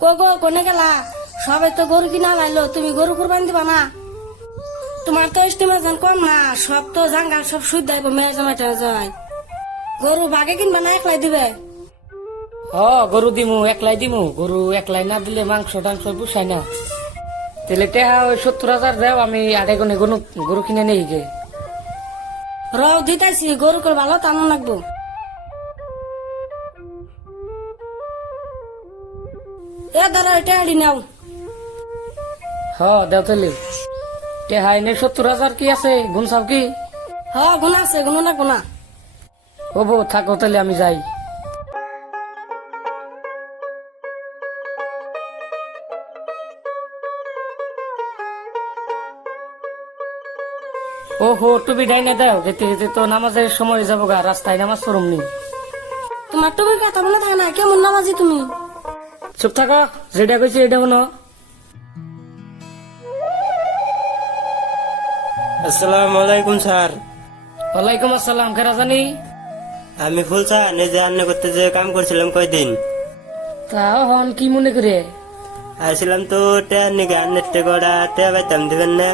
গো কোনে গেলা? সবাই তো গরু কিনা লাইলো, তুমি গরু কুরবানি দিবা না? তোমার তো এস্টিমেশন কম না, সব তো জাঙ্গাল সব সুদ দেয় মেয়ে জমাইতে যায়। গরু ভাগে কিনবা না একলাই দিবে? গরু দিমু, একলাই দিমু। গরু একলাই না দিলে মাংস টাংস পুষায় না। তাহলে টেহা ওই 70,000 দেও, আমি আড়ে গুনে গরু কিনে নেই গে। রও দিতাইছি, গরু করে ভালো টানো লাগবো। এ ধরো এটা হাড়ি নাও। দেও তাহলে। টেহা এনে 70,000 কি আছে, গুণ সাব কি? গুণ আছে, গুণ না গুণা। হবো, থাকো তাহলে আমি যাই। টুপি ডাইনে দাও, যেতে যেতে তো নামাজের সময় যাবো গা, রাস্তায় নামাজ পড়ুম নি। তোমার টুপির কথা মনে থাকে না? কেমন নামাজি তুমি? চুপ থাকো, যেটা কইছি এটা হলো। আসসালামু আলাইকুম স্যার। ওয়ালাইকুম আসসালাম। কেরা জানি? আমি ফুল স্যার, নিজে রান্না করতে যে কাম করছিলাম কয়দিন। তা হন কি মনে করে? আসছিলাম তো টেয়ার নিকে আন্নের টেকোটা টেয়া পাইতাম, দিবেন না?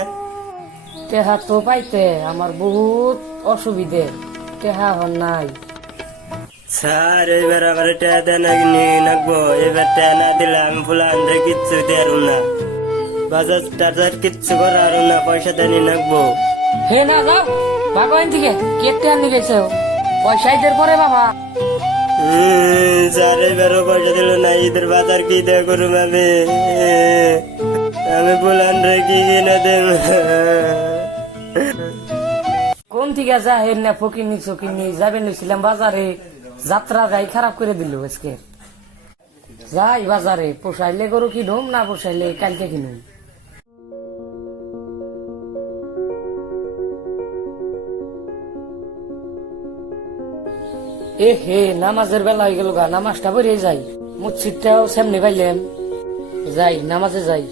টেহা তো পাইতে আমার বহুত অসুবিধে, টেহা হন নাই। স্যার এবার আবার টেয়া দেন নাকবো, এবার টেয়া না দিলে আমি ফুলা আনতে কিচ্ছু দেয়ারু না, বাজার টাজার কিচ্ছু করার না, পয়সা দেনি নাকবো। হে না যাও, ভাগোইন থেকে কেটে আনি গেছে পয়সা ঈদের পরে বাবা। স্যার এবারও পয়সা দিল না, ঈদের বাজার কি দেয়া করুম আমি? আমি ফুলান রে কি কিনে দেব? কোন থেকে যা হের না ফকিনি চকিনি যাবে নিছিলাম বাজারে, যাত্রা যাই খারাপ করে দিল আজকে। যাই বাজারে, পোষাইলে গরু কিনুম, না পোষাইলে কালকে কিনুম। হে নামাজের বেলা হয়ে গেল গা, নামাজটা পড়ে যাই। মসজিদটাও সামনে পাইলাম, যাই নামাজে যাই।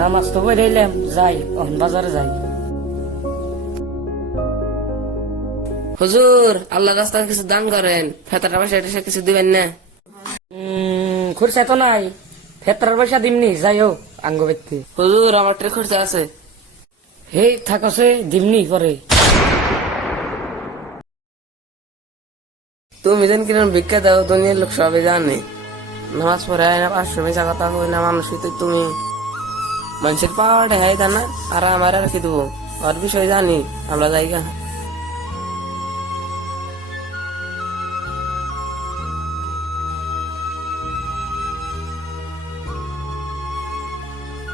নামাজ তো পড়ে এলাম, যাই এখন বাজারে যাই। হুজুর, আল্লাহ রাস্তায় কিছু দান করেন, ফেতাটা পয়সা টয়সা কিছু দিবেন না? খরচা তো নাই, ফেতরার পয়সা দিমনি, যাই হোক আঙ্গ ব্যক্তি। হুজুর, আমার ট্রে খরচা আছে। হে থাকছে দিমনি পরে। তুমি যেন কিরম ভিক্ষা দাও, দুনিয়ার লোক সবাই জানে। নামাজ পড়ে আয় না, 500 মিশা কথা কই না, মানুষ হইতে তুমি মানুষের পাওয়াটা হয় তা না, আর আমার আর কি দেবো, ওর বিষয় জানি আমরা জায়গা।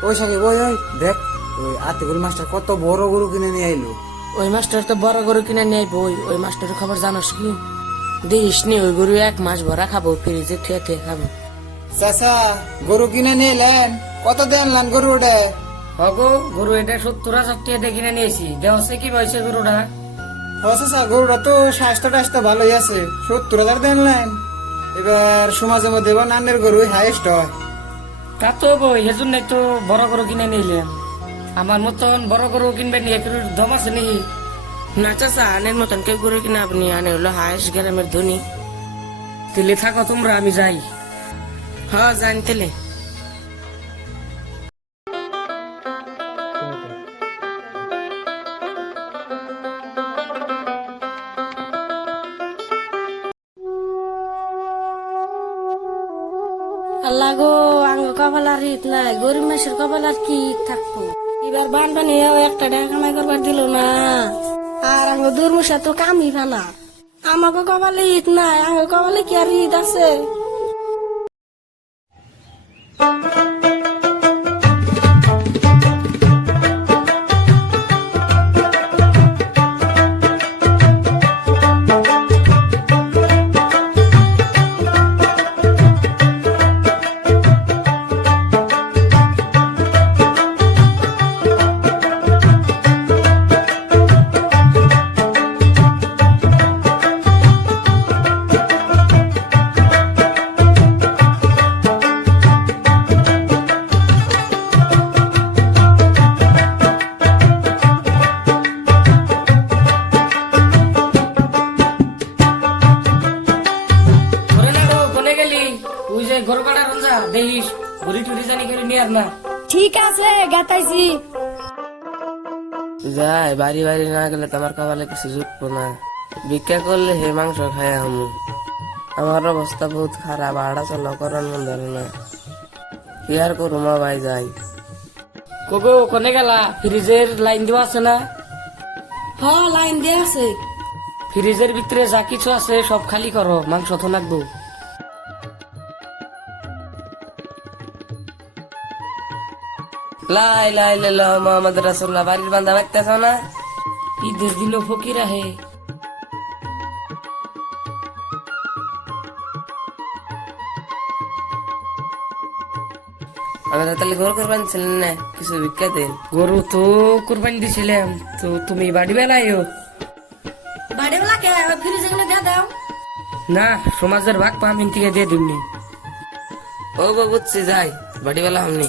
ওই সাকিব, ওই ওই দেখ, ওই আতিকুল মাস্টার কত বড় গরু কিনে নিয়ে আইলো। ওই মাস্টার তো বড় গরু কিনে নিয়ে বই। ওই মাস্টারের খবর জানোস কি? দেখিস নি, ওই গরু 1 মাস ভরা খাবো, ফ্রিজে থুয়ে থুয়ে খাবো। চাচা, গরু কিনে নিয়ে এলেন, কত দেন লান গরু ওটা? হগো গরু এটা 70,000 টাকা দিয়ে কিনে নিয়েছি। দেওয়া কি বয়সে গরুটা? চাচা, গরুটা তো স্বাস্থ্য টাস্থ্য ভালোই আছে, 70,000 দেন লাইন। এবার সমাজের মধ্যে এবার নান্নের গরু হাইস্ট হয়। তা তো বই, এজন্য তো বড় গরু কিনে নিলাম। আমার মতন বড় গরু কিনবে নি, একটু দম আছে নাকি? না চাচা, আনের মতন কেউ করে কিনা আপনি, আনে হলো হায়েস গ্রামের ধনী। তেলে থাকো তোমরা, আমি যাই। হ্যাঁ জানতেলে। আল্লাহ গো, আঙ্গ কপাল আর ঈদ নাই, গরিব মাসের কপাল আর কি ঈদ থাকবো? এবার বানবানি একটা টাকা কামাই করবার দিল না, আর আঙ্গ দুর্মুষা তো কামই ভানা। আমাকে কপালে ঈদ নাই, আঙ্গ কপালে কি আর ঈদ আছে? দেখিস ঘুরি টুরি জানি করে নিয়ে আর না। ঠিক আছে গাতাইছি। যাই বাড়ি বাড়ি না গেলে তো আমার কপালে কিছু জুটবো না। ভিক্ষা করলে হে মাংস খাই আমি। আমার অবস্থা বহুত খারাপ, আড়া চলা করার মন ধরে না। কি আর করুম ভাই, যাই। কোকো কোনে গেলা? ফ্রিজের লাইন দেওয়া আছে না? হ লাইন দিয়ে আছে। ফ্রিজের ভিতরে যা কিছু আছে সব খালি করো, মাংস তো নাকবো। লাই লাই লাই মোহাম্মদ রাসূলুল্লাহ, বাড়ির বান্ধা বাড়তেছ না? ঈদের দিনও ফকির আহে। আমাদের তাহলে ঘর করবেন ছিলেন না, কিছু ভিক্ষা দেন। গরু তো কুরবানি দিছিলাম, তো তুমি বাড়ি বেলাইও বাড়িওয়ালা কে ফ্রিজ এগুলো দিয়ে দাও। না, সমাজের ভাগ পামিন থেকে দিয়ে দিমনি। ও গো বুঝছি, যাই বাড়িওয়ালা আমনি।